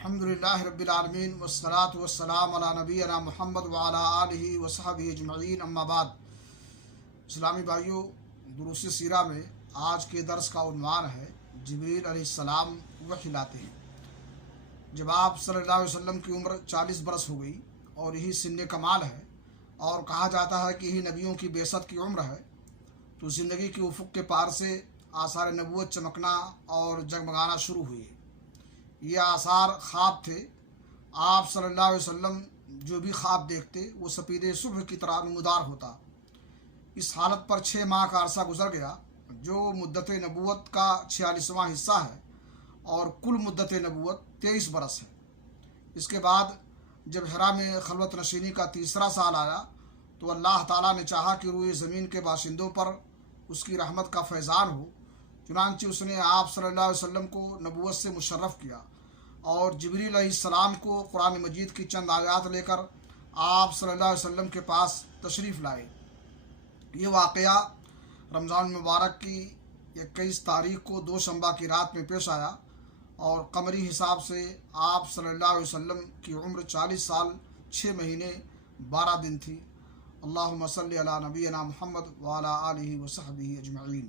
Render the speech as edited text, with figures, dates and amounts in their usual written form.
الحمدللہ رب العالمین والصلاة والسلام علی نبینا محمد وعلی آلہ وصحبہ اجمعین، اما بعد۔ اسلامی بھائیوں، دروس سیرہ میں آج کے درس کا عنوان ہے جبریل علیہ السلام وحی لاتے ہیں۔ جب آپ صلی اللہ علیہ وسلم کی عمر 40 برس ہو گئی اور یہی سن کمال ہے اور کہا جاتا ہے کہ یہی نبیوں کی بعثت کی عمر ہے، تو زندگی کی افق کے پار سے آثار نبوت چمکنا اور جگمگانا شروع ہوئے۔ یہ آثار خواب تھے۔ آپ صلی اللہ علیہ وسلم جو بھی خواب دیکھتے وہ سپید صبح کی طرح نمودار ہوتا۔ اس حالت پر 6 ماہ کا عرصہ گزر گیا، جو مدت نبوت کا 46واں حصہ ہے، اور کل مدت نبوت 23 برس ہے۔ اس کے بعد جب حرا میں خلوت نشینی کا تیسرا سال آیا تو اللہ تعالیٰ نے چاہا کہ روئے زمین کے باشندوں پر اس کی رحمت کا فیضان ہو، چنانچہ اس نے آپ صلی اللہ علیہ وسلم کو نبوت سے مشرف کیا اور جبریل علیہ السلام کو قرآن مجید کی چند آیات لے کر آپ صلی اللہ علیہ وسلم کے پاس تشریف لائے۔ یہ واقعہ رمضان مبارک کی 21 تاریخ کو دوشنبہ کی رات میں پیش آیا، اور قمری حساب سے آپ صلی اللہ علیہ وسلم کی عمر 40 سال 6 مہینے 12 دن تھی۔ اللہم صلی علی نبینا محمد وعلی آلہ وصحبہ اجمعین۔